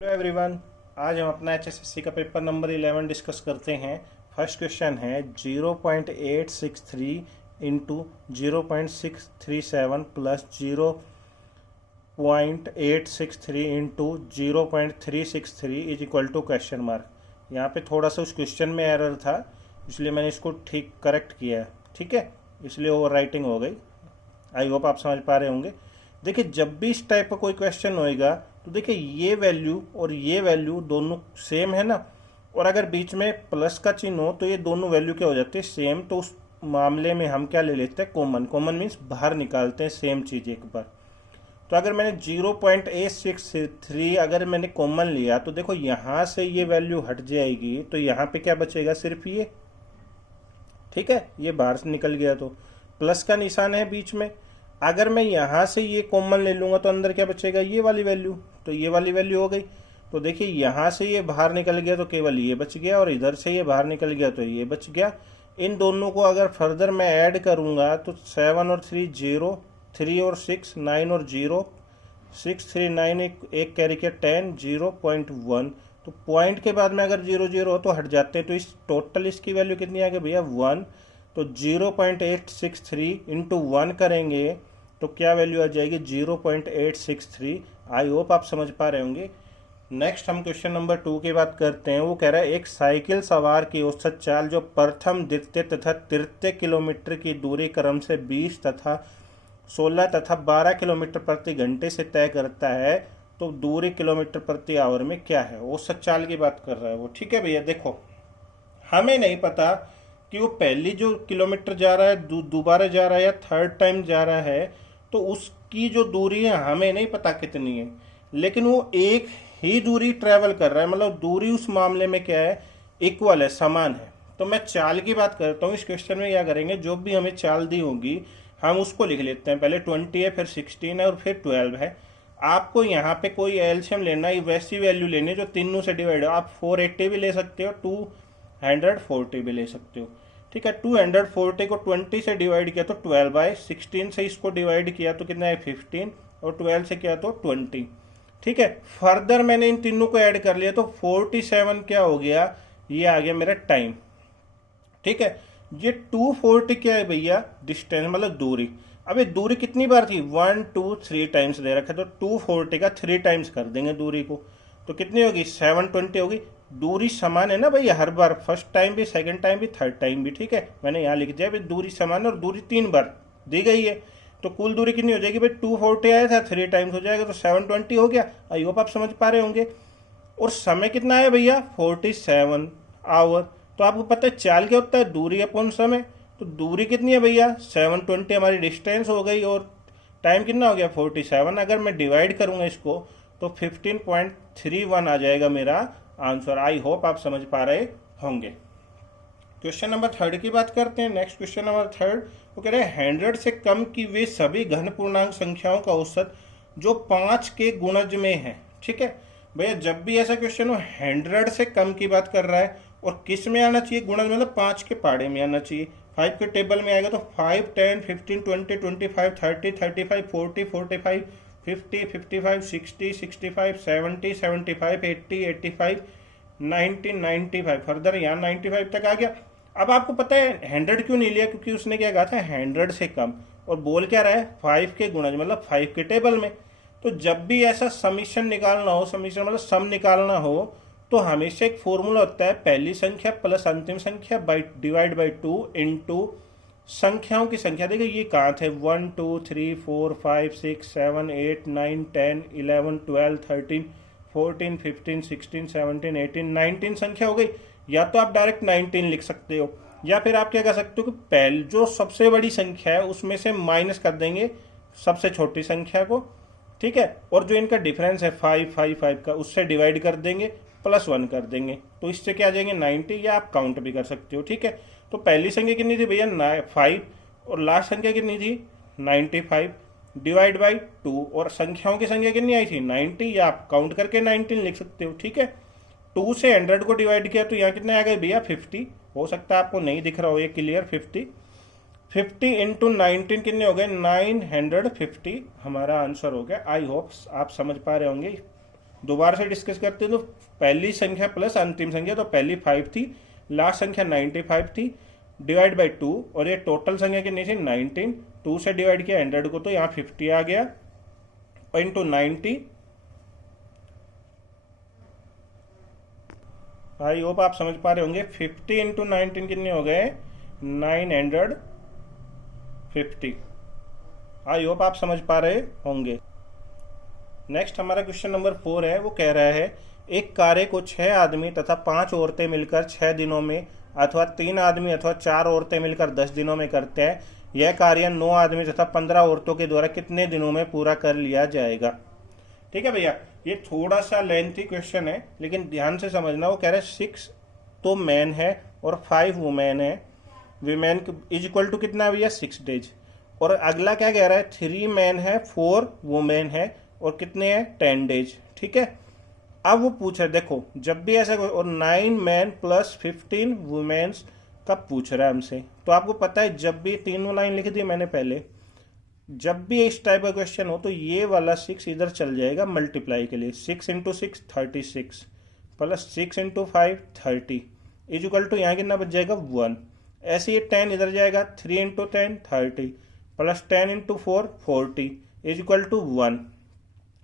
Hello everyone. आज हम अपना एचएसएससी का पेपर नंबर 11 डिस्कस करते हैं। फर्स्ट क्वेश्चन है 0.863 into 0.637 plus 0.863 into 0.363 is equal to question mark. यहाँ पे थोड़ा सा उस क्वेश्चन में एरर था, इसलिए मैंने इसको ठीक करेक्ट किया है। ठीक है, इसलिए ओवर राइटिंग हो गई। आई होप आप समझ पा रहे होंगे। देखिए, जब भी इस टाइप का कोई क्वेश्चन होएगा तो देखिए ये वैल्यू और ये वैल्यू दोनों सेम है ना, और अगर बीच में प्लस का चिन्ह हो तो ये दोनों वैल्यू क्या हो जाती है, सेम। तो उस मामले में हम क्या ले लेते हैं, कॉमन। कॉमन मीन्स बाहर निकालते हैं सेम चीज़ एक बार। तो अगर मैंने 0.863 अगर मैंने कॉमन लिया तो देखो यहाँ से ये वैल्यू हट जाएगी, तो यहाँ पे क्या बचेगा, सिर्फ ये। ठीक है, ये बाहर से निकल गया तो प्लस का निशान है बीच में। अगर मैं यहाँ से ये कॉमन ले लूँगा तो अंदर क्या बचेगा, ये वाली वैल्यू। तो ये वाली वैल्यू हो गई। तो देखिए यहाँ से ये बाहर निकल गया तो केवल ये बच गया, और इधर से ये बाहर निकल गया तो ये बच गया। इन दोनों को अगर फर्दर मैं ऐड करूँगा तो 7 और 3 0, 3 और 6 9 और 0, 6 3 9 एक कैरी के 10 0.1। तो पॉइंट के बाद में अगर 0 0 हो तो हट जाते हैं। तो इस टोटल इसकी वैल्यू कितनी आ गई भैया, 1। तो 0.863 इंटू 1 करेंगे तो क्या वैल्यू आ जाएगी, 0.863। आई होप आप समझ पा रहे होंगे। नेक्स्ट हम क्वेश्चन नंबर 2 की बात करते हैं। वो कह रहा है एक साइकिल सवार की औसत चाल जो प्रथम, द्वितीय तथा तृतीय किलोमीटर की दूरी क्रम से 20 तथा 16 तथा 12 किलोमीटर प्रति घंटे से तय करता है, तो दूरी किलोमीटर प्रति आवर में क्या है। औसत चाल की बात कर रहा है वो। ठीक है भैया, देखो हमें नहीं पता कि वो पहली जो किलोमीटर जा रहा है दोबारा जा रहा है या थर्ड टाइम जा रहा है, तो उसकी जो दूरी है हमें नहीं पता कितनी है, लेकिन वो एक ही दूरी ट्रेवल कर रहा है। मतलब दूरी उस मामले में क्या है, इक्वल है, समान है। तो मैं चाल की बात करता हूँ। इस क्वेश्चन में क्या करेंगे, जो भी हमें चाल दी होगी हम उसको लिख लेते हैं। पहले 20 है, फिर 16 है और फिर 12 है। आपको यहाँ पे कोई एलसीएम लेना है, वैसी वैल्यू लेनी है जो तीनों से डिवाइड हो। आप 480 भी ले सकते हो, 240 भी ले सकते हो। ठीक है, 240 को 20 से डिवाइड किया तो 12/16 से इसको डिवाइड किया तो कितना है 15, और 12 से किया तो 20। ठीक है, फर्दर मैंने इन तीनों को ऐड कर लिया तो 47 क्या हो गया, ये आ गया मेरा टाइम। ठीक है, ये 240 क्या है भैया, डिस्टेंस मतलब दूरी। अब ये दूरी कितनी बार थी, 1 2 3 टाइम्स दे रखा है, तो 240 का 3 टाइम्स कर देंगे दूरी को, तो कितनी होगी 720 होगी। दूरी समान है ना भैया, हर बार, फर्स्ट टाइम भी, सेकंड टाइम भी, थर्ड टाइम भी। ठीक है, मैंने यहाँ लिख दिया भाई दूरी समान है और दूरी 3 बार दी गई है, तो कुल दूरी कितनी हो जाएगी भाई, 240 आया था, 3 टाइम्स हो जाएगा तो 720 हो गया। आई होप आप समझ पा रहे होंगे। और समय कितना है भैया, 47 आवर। तो आपको पता है चाल क्या होता है, दूरी अपॉन समय। तो दूरी कितनी है भैया, 720 हमारी डिस्टेंस हो गई, और टाइम कितना हो गया 47। अगर मैं डिवाइड करूंगा इसको तो 15.31 आ जाएगा मेरा आंसर। आई होप आप समझ पा रहे होंगे। क्वेश्चन नंबर 3 की बात करते हैं। नेक्स्ट क्वेश्चन नंबर 3, वो कह रहे हैं 100 से कम की वे सभी घन पूर्णांक संख्याओं का औसत जो 5 के गुणज में है। ठीक है भैया, जब भी ऐसा क्वेश्चन हो 100 से कम की बात कर रहा है, और किस में आना चाहिए, गुणज मतलब 5 के पहाड़े में आना चाहिए। 5 के टेबल में आएगा तो 5 10 15 20 25 30 35 40 45 50 55 60 65 70 75 80 85 90 95, फर्दर यहाँ 95 तक आ गया। अब आपको पता है 100 क्यों नहीं लिया, क्योंकि उसने क्या कहा था 100 से कम, और बोल क्या रहा है 5 के गुणज मतलब 5 के टेबल में। तो जब भी ऐसा समीशन निकालना हो, समीशन मतलब सम निकालना हो, तो हमेशा एक फॉर्मूला होता है, पहली संख्या प्लस अंतिम संख्या बाई डिवाइड बाई 2 इंटू संख्याओं की संख्या। देखिए ये कहाँ थे, 1 2 3 4 5 6 7 8 9 10 11 12 13 14 15 16 17 18 19 संख्या हो गई। या तो आप डायरेक्ट 19 लिख सकते हो, या फिर आप क्या कर सकते हो कि पहले जो सबसे बड़ी संख्या है उसमें से माइनस कर देंगे सबसे छोटी संख्या को। ठीक है, और जो इनका डिफरेंस है 5 5 5 का, उससे डिवाइड कर देंगे, +1 कर देंगे, तो इससे क्या आ जाएंगे 90, या आप काउंट भी कर सकते हो। ठीक है, तो पहली संख्या कितनी थी भैया 5, और लास्ट संख्या कितनी थी 95 डिवाइड बाई 2, और संख्याओं की संख्या कितनी आई थी 90, या आप काउंट करके 19 लिख सकते हो। ठीक है, 2 से 100 को डिवाइड किया तो यहाँ कितने आ गए भैया 50। हो सकता है आपको नहीं दिख रहा हो ये क्लियर, 50 इंटू 19 कितने हो गए 950, हमारा आंसर हो गया। आई होप आप समझ पा रहे होंगे। दोबारा से डिस्कस करते हैं तो पहली संख्या प्लस अंतिम संख्या, तो पहली 5 थी, लास्ट संख्या 95 थी, डिवाइड बाई 2, और ये टोटल संख्या कितनी थी 19, 2 से डिवाइड किया 100 को तो यहाँ 50 आ गया, और इंटू 90। आई होप आप समझ पा रहे होंगे। 50 इंटू 19 कितने हो गए 950। आई होप आप समझ पा रहे होंगे। नेक्स्ट हमारा क्वेश्चन नंबर 4 है। वो कह रहा है एक कार्य को 6 आदमी तथा 5 औरतें मिलकर 6 दिनों में, अथवा 3 आदमी अथवा 4 औरतें मिलकर 10 दिनों में करते हैं। यह कार्य 9 आदमी तथा 15 औरतों के द्वारा कितने दिनों में पूरा कर लिया जाएगा। ठीक है भैया, ये थोड़ा सा लेंथी क्वेश्चन है, लेकिन ध्यान से समझना। वो कह रहे हैं 6 तो मैन है और 5 वुमेन है। वीमेन इज इक्वल टू कितना भैया 6 डेज। और अगला क्या कह रहा है 3 मैन है 4 वुमेन है और कितने हैं 10 डेज। ठीक है, अब वो पूछ रहे, देखो जब भी ऐसा, और 9 मैन प्लस 15 वुमेन्स कब पूछ रहा है हमसे, तो आपको पता है जब भी, तीनों लाइन लिख दी मैंने पहले, जब भी इस टाइप का क्वेश्चन हो तो ये वाला 6 इधर चल जाएगा मल्टीप्लाई के लिए। 6 into 6 36 plus 6 into 5 30 is equal to यहाँ कितना बच जाएगा 1। ऐसे ये 10 इधर जाएगा, 3 into 10 30 plus 10 into 4 40 is equal to 1।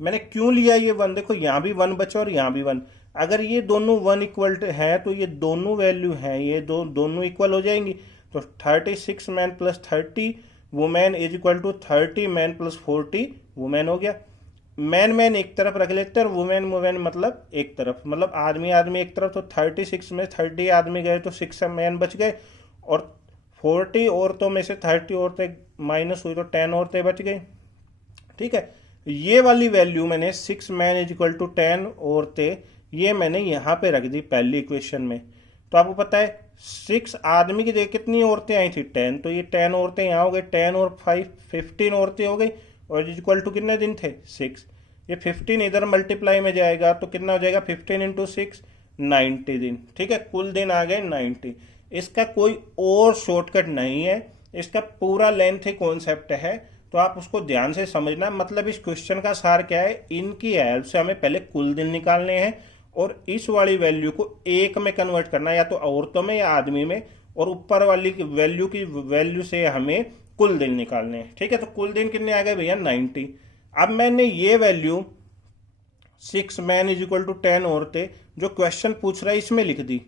मैंने क्यों लिया ये 1, देखो यहाँ भी 1 बचा और यहाँ भी 1। अगर ये दोनों 1 इक्वल है तो ये दोनों वैल्यू हैं, ये दोनों इक्वल हो जाएंगी। तो 36 man plus 30 women is equal to 30 man plus 40 women हो गया। मैन मैन एक तरफ रख लेते हैं और वुमेन वुमेन मतलब एक तरफ, मतलब आदमी आदमी एक तरफ। तो 36 में 30 आदमी गए तो 6 मैन बच गए, और 40 औरतों में से 30 औरतें माइनस हुई तो 10 औरतें बच गई। ठीक है, ये वाली वैल्यू मैंने 6 मैन इज इक्वल टू 10 औरतें, ये मैंने यहाँ पे रख दी पहली इक्वेशन में। तो आपको पता है 6 आदमी की जगह कितनी औरतें आई थी 10, तो ये 10 औरतें यहाँ हो गई, 10 और 5 15 औरतें हो गई, और इक्वल टू कितने दिन थे 6। ये 15 इधर मल्टीप्लाई में जाएगा तो कितना हो जाएगा 15 इंटू 6 90 दिन। ठीक है, कुल दिन आ गए 90। इसका कोई और शॉर्टकट नहीं है, इसका पूरा लेंथ कॉन्सेप्ट है, तो आप उसको ध्यान से समझना। मतलब इस क्वेश्चन का सार क्या है, इनकी हेल्प से हमें पहले कुल दिन निकालने हैं और इस वाली वैल्यू को एक में कन्वर्ट करना है, या तो औरतों में या आदमी में, और ऊपर वाली वैल्यू से हमें कुल दिन निकालने हैं। ठीक है, तो कुल दिन कितने आ गए भैया 90। अब मैंने ये value 6 man is equal to 10 औरतें जो क्वेश्चन पूछ रहा है इसमें लिख दी,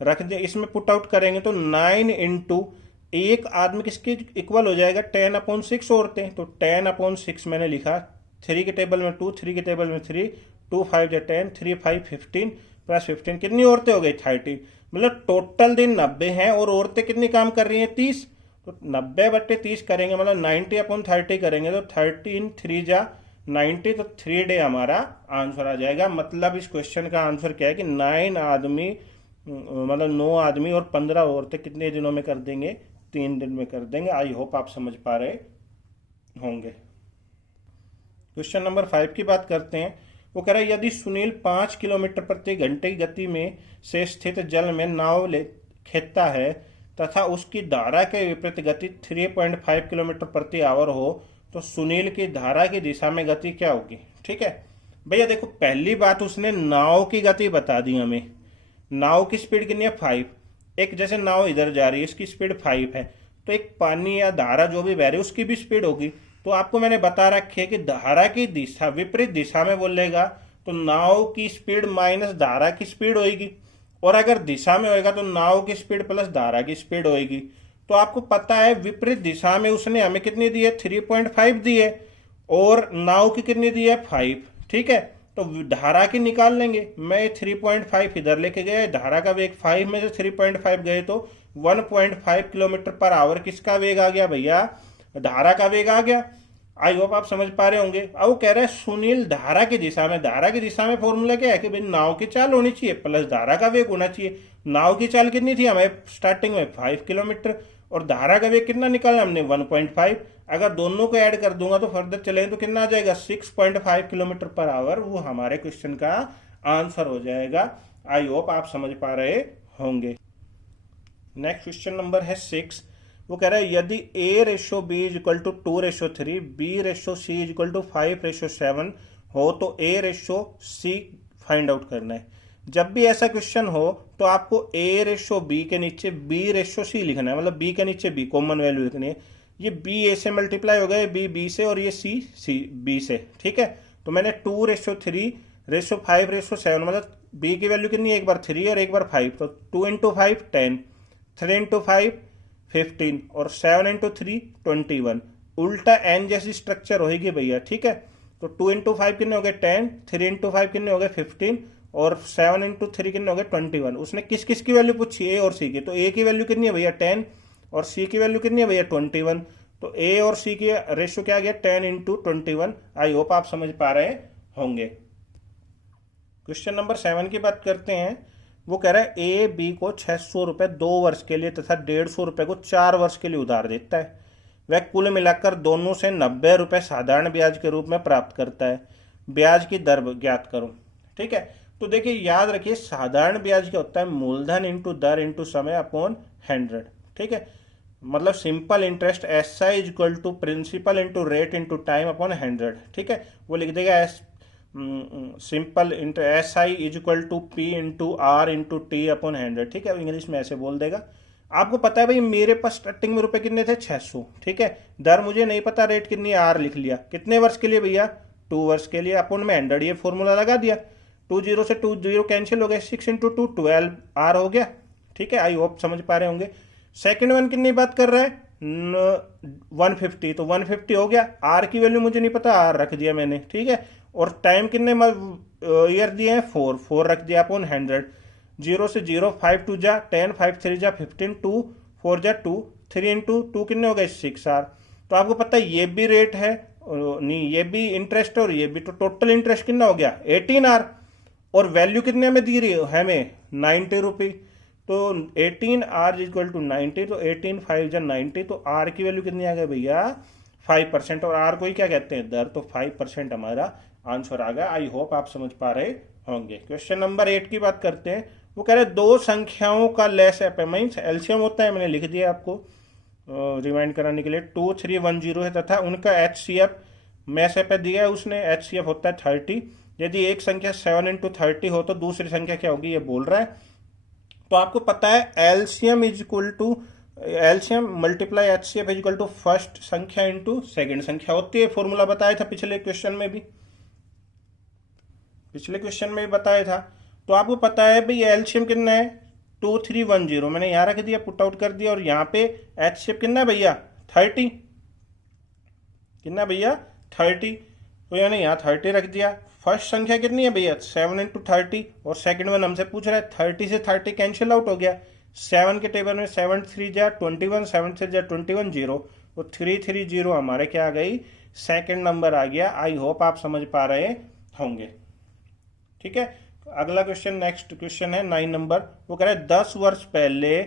रख दे। इसमें पुट आउट करेंगे तो 9 इंटू एक आदमी किसके इक्वल हो जाएगा 10/6 औरतें, तो 10/6 मैंने लिखा। 3 के टेबल में 2, 3 के टेबल में 3, 2 5 या 10, 3 5 15 प्लस 15 कितनी औरतें हो गई 30। मतलब टोटल दिन 90 हैं और औरतें कितनी काम कर रही हैं 30। तो 90/30 करेंगे मतलब 90/30 करेंगे तो 13 3 जा 90, तो 3 डे हमारा आंसर आ जाएगा। मतलब इस क्वेश्चन का आंसर क्या है कि 9 आदमी, मतलब 9 आदमी और 15 औरतें कितने दिनों में कर देंगे 3 दिन में कर देंगे। आई होप आप समझ पा रहे होंगे। क्वेश्चन नंबर 5 की बात करते हैं। वो कह रहा है यदि सुनील 5 किलोमीटर प्रति घंटे की गति में से स्थित जल में नाव खेता है तथा उसकी धारा के विपरीत गति 3.5 किलोमीटर प्रति आवर हो तो सुनील की धारा की दिशा में गति क्या होगी। ठीक है भैया, देखो पहली बात उसने नाव की गति बता दी हमें। नाव की स्पीड कितनी है 5। एक जैसे नाव इधर जा रही है इसकी स्पीड 5 है, तो एक पानी या धारा जो भी बह रही है उसकी भी स्पीड होगी। तो आपको मैंने बता रखी है कि धारा की दिशा विपरीत दिशा में बोलेगा तो नाव की स्पीड माइनस धारा की स्पीड होगी, और अगर दिशा में होएगा तो नाव की स्पीड प्लस धारा की स्पीड होगी। तो आपको पता है विपरीत दिशा में उसने हमें कितनी दी है 3.5 दी है, और नाव की कितनी दी है 5। ठीक है, तो धारा की निकाल लेंगे। मैं 3.5 इधर लेके गया, धारा का वेग 5 में से 3.5 गए तो 1.5 किलोमीटर पर आवर किसका वेग आ गया भैया, धारा का वेग आ गया। आई होप आप समझ पा रहे होंगे। अब वो कह रहे हैं सुनील धारा की दिशा में, धारा की दिशा में फॉर्मूला क्या है कि भाई नाव की चाल होनी चाहिए प्लस धारा का वेग होना चाहिए। नाव की चाल कितनी थी हमें स्टार्टिंग में 5 किलोमीटर, और धारा का वेग कितना निकाला हमने 1.5। अगर दोनों को ऐड कर दूंगा तो फर्दर चलेंगे तो कितना आ जाएगा 6.5 किलोमीटर पर आवर। वो हमारे क्वेश्चन का आंसर हो जाएगा। आई होप आप समझ पा रहे होंगे। नेक्स्ट क्वेश्चन नंबर है 6। वो कह रहा है यदि A/B = 2/3, B/C = 5/7 हो तो ए रेशो सी फाइंड आउट करना है। जब भी ऐसा क्वेश्चन हो तो आपको ए रेशो बी के नीचे बी रेशो सी लिखना है, मतलब बी के नीचे बी कॉमन वैल्यू लिखनी है। ये बी ए से मल्टीप्लाई हो गया, बी बी से, और ये सी सी बी से, ठीक है। तो मैंने 2:3:5:7, मतलब बी की वैल्यू कितनी है, एक बार 3 और एक बार 5, तो 2 × 5 10, 3 × 5 15 और 7 × 3 21। उल्टा एन जैसी स्ट्रक्चर होगी भैया, ठीक है। तो 2 × 5 कितने हो गए 10, 3 × 5 कितने हो गए 15 और 7 × 3 कितने हो गए 21। उसने किस किस की वैल्यू पूछी, ए और सी की। तो ए की वैल्यू कितनी है भैया 10 और सी की वैल्यू कितनी है भैया 21। तो ए और सी की रेशियो क्या आ गया 10 × 21। आई होप आप समझ पा रहे होंगे। क्वेश्चन नंबर 7 की बात करते हैं। वो कह रहा है ए बी को 600 रुपए 2 वर्ष के लिए तथा 150 रुपए को 4 वर्ष के लिए उधार देता है। वह कुल मिलाकर दोनों से 90 रुपए साधारण ब्याज के रूप में प्राप्त करता है। ब्याज की दर ज्ञात करो, ठीक है। तो देखिए याद रखिए, साधारण ब्याज क्या होता है, मूलधन इंटू दर इंटू समय अपॉन 100, ठीक है। मतलब simple interest S I equal to principal into rate into time upon 100, ठीक है। वो लिख देगा S simple into S I is equal to P into R into T upon 100, ठीक है। इंग्लिश में ऐसे बोल देगा। आपको पता है भाई मेरे पास स्टार्टिंग में रुपए कितने थे 600, ठीक है। दर मुझे नहीं पता, रेट कितनी, आर लिख लिया। कितने वर्ष के लिए भैया 2 वर्ष के लिए, अपॉन में 100, ये फॉर्मूला लगा दिया। 2 0 से 2 0 कैंसिल हो गए, 6 × 2 12 आर हो गया, ठीक है। आई होप समझ पा रहे होंगे। सेकंड वन कितनी बात कर रहा है 150, तो 150 हो गया। आर की वैल्यू मुझे नहीं पता, आर रख दिया मैंने, ठीक है। और टाइम कितने ईयर दिए हैं 4 रख दिया अपॉन 100। 0 से 0, 5 2 जा 10, 5 3 जा 15, 2 4 जा 2, 3 × 2 कितने हो गए 6 आर। तो आपको पता है ये भी रेट है, नहीं ये भी इंटरेस्ट और ये भी, तो टोटल इंटरेस्ट कितना हो गया 18 आर। और वैल्यू कितने में दी रही है हमें 90 रुपये। तो 18 आर इक्वल टू 90, तो 18 5 जा 90, तो आर की वैल्यू कितनी आ गई भैया 5%। और आर को ही क्या कहते हैं दर, तो 5% हमारा आंसर आ गया। आई होप आप समझ पा रहे होंगे। क्वेश्चन नंबर 8 की बात करते हैं। वो कह रहे हैं दो संख्याओं का लेस मीन्स एलसीएम होता है, मैंने लिख दिया आपको रिमाइंड कराने के लिए। 2 3 1 0 है तथा उनका HCF मैस पे दिया है उसने, HCF होता है 30। यदि एक संख्या 7 × 30 हो तो दूसरी संख्या क्या होगी ये बोल रहा है। तो आपको पता है LCM is equal to LCM multiply HCF is equal to first संख्या इंटू सेकेंड संख्या होती है। फॉर्मूला बताया था पिछले क्वेश्चन में भी बताया था। तो आपको पता है भाई एलसीएम कितना है 2 3 1 0, मैंने यहां रख दिया, पुट आउट कर दिया। और यहाँ पे HCF कितना है भैया 30, कितना भैया 30, तो यानी यहाँ 30 रख दिया। फर्स्ट संख्या कितनी है भैया 7 × 30 और सेकंड वन हमसे पूछ रहा है 30 से 30 कैंसिल आउट हो गया। 7 के टेबल में 7 3 जा 21, 7 3 जा 21 0, तो 3 3 0 हमारे क्या आ गई सेकंड नंबर आ गया। आई होप आप समझ पा रहे होंगे, ठीक है। अगला क्वेश्चन नेक्स्ट क्वेश्चन है 9 नंबर। वो कह रहे हैं 10 वर्ष पहले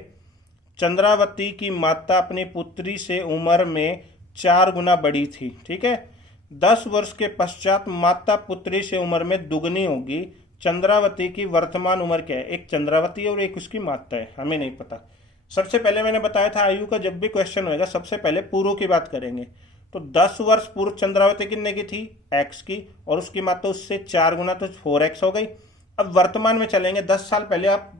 चंद्रावती की माता अपनी पुत्री से उम्र में 4 गुना बड़ी थी, ठीक है। 10 वर्ष के पश्चात माता पुत्री से उम्र में दुगनी होगी। चंद्रावती की वर्तमान उम्र क्या है, एक चंद्रावती है और एक उसकी माता है, हमें नहीं पता। सबसे पहले मैंने बताया था आयु का जब भी क्वेश्चन होगा सबसे पहले पूर्व की बात करेंगे। तो 10 वर्ष पूर्व चंद्रावती कितने की थी x की, और उसकी माता उससे 4 गुना, तो 4x हो गई। अब वर्तमान में चलेंगे, 10 साल पहले आप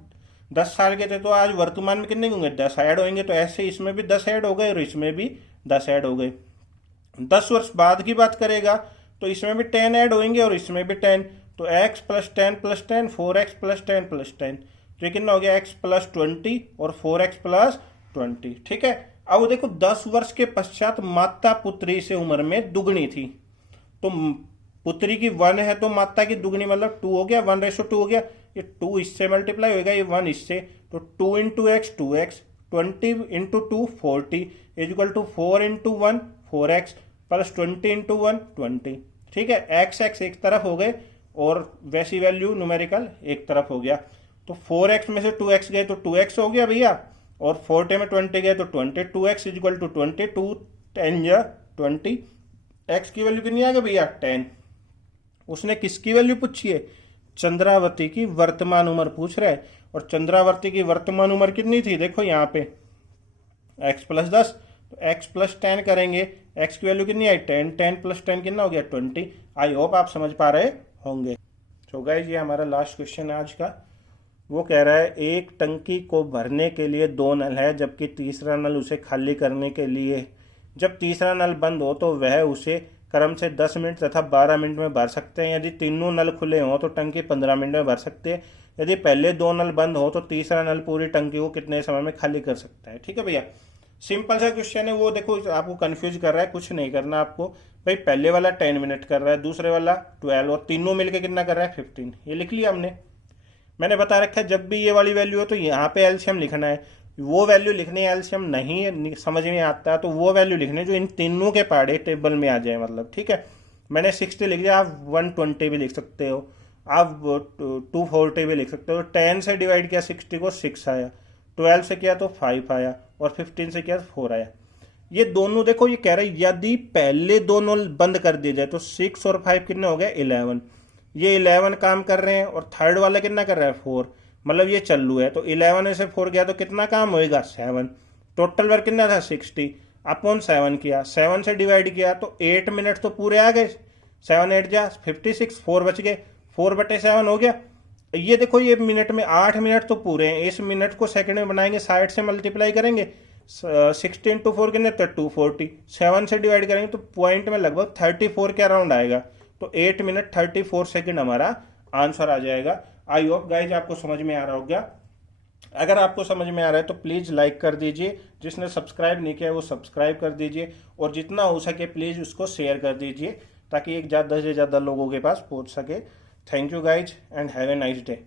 10 साल के थे तो आज वर्तमान में कितने होंगे 10 ऐड होंगे। तो ऐसे इसमें भी 10 ऐड हो गए और इसमें भी 10 ऐड हो गए। 10 वर्ष बाद की बात करेगा तो इसमें भी 10 ऐड होंगे और इसमें भी 10, तो x + 10 + 10 4x + 10 + 10, तो ये कितना हो गया x + 20 और 4x + 20, ठीक है। अब देखो 10 वर्ष के पश्चात माता पुत्री से उम्र में दुगनी थी। तो पुत्री की 1 है तो माता की दुगनी मतलब 2 हो गया, 1:2 हो गया। ये 2 इससे मल्टीप्लाई होगा, ये 1 इससे, तो 2 × x 2x, 20 × 2 40 is equal to 4 × 1 4x + 20 × 1 20, ठीक है। x एक तरफ हो गए और वैसी वैल्यू न्यूमेरिकल एक तरफ हो गया। तो 4x में से 2x गए तो 2x हो गया भैया, और 40 में 20 गए तो 20, 2x इज इक्वल टू 20, 2 10 या 20, x की वैल्यू कितनी आ गई भैया 10। उसने किसकी वैल्यू पूछी है, चंद्रावती की वर्तमान उम्र पूछ रहा है। और चंद्रावती की वर्तमान उम्र कितनी थी, देखो यहाँ पे x + 10, तो x प्लस 10 करेंगे, x की वैल्यू कितनी आई 10, 10 प्लस 10 कितना हो गया 20। आई होप आप समझ पा रहे होंगे। तो गाइस ये हमारा लास्ट क्वेश्चन है आज का। वो कह रहा है एक टंकी को भरने के लिए 2 नल है, जबकि तीसरा नल उसे खाली करने के लिए, जब तीसरा नल बंद हो तो वह उसे क्रम से 10 मिनट तथा 12 मिनट में भर सकते हैं। यदि तीनों नल खुले हों तो टंकी 15 मिनट में भर सकते हैं। यदि पहले 2 नल बंद हो तो तीसरा नल पूरी टंकी को कितने समय में खाली कर सकता है। ठीक है भैया, सिंपल सा क्वेश्चन है। वो देखो आपको कंफ्यूज कर रहा है, कुछ नहीं करना आपको भाई। पहले वाला 10 मिनट कर रहा है, दूसरे वाला 12 और तीनों मिलके कितना कर रहा है 15। ये लिख लिया हमने। मैंने बता रखा है जब भी ये वाली वैल्यू हो तो यहाँ पे एलसीएम लिखना है। वो वैल्यू लिखनी है, एलसीएम नहीं समझ में आता तो वो वैल्यू लिखनी जो इन तीनों के पाड़े टेबल में आ जाए, मतलब ठीक है। मैंने 60 लिख दिया, आप 120 भी लिख सकते हो, आप 240 भी लिख सकते हो। 10 से डिवाइड किया 60 को 6 आया, 12 से किया तो 5 आया और 15 से किया 4 आया। ये दोनों देखो ये कह रहे हैं यदि पहले दोनों बंद कर दिए जाए तो 6 और 5 कितने हो गए 11। ये 11 काम कर रहे हैं और थर्ड वाला कितना कर रहा है 4, मतलब ये चालू है। तो 11 में से 4 गया तो कितना काम होएगा 7। टोटल वर्क कितना था 60 अपॉन 7 किया, 7 से डिवाइड किया तो 8 मिनट तो पूरे आ गए। 7 8 जा 56, 4 बच गए, 4/7 हो गया। ये देखो ये मिनट में 8 मिनट तो पूरे हैं। इस मिनट को सेकंड में बनाएंगे, 60 से मल्टीप्लाई करेंगे, 60 × 4 कितने 240, 7 से डिवाइड करेंगे तो पॉइंट में लगभग 34 के अराउंड आएगा। तो 8 मिनट 34 सेकंड हमारा आंसर आ जाएगा। आई होप गाइज आपको समझ में आ रहा होगा। अगर आपको समझ में आ रहा है तो प्लीज़ लाइक कर दीजिए, जिसने सब्सक्राइब नहीं किया वो सब्सक्राइब कर दीजिए, और जितना हो सके प्लीज़ उसको शेयर कर दीजिए ताकि एक ज़्यादा से ज़्यादा लोगों के पास पहुंच सके। Thank you guys and have a nice day.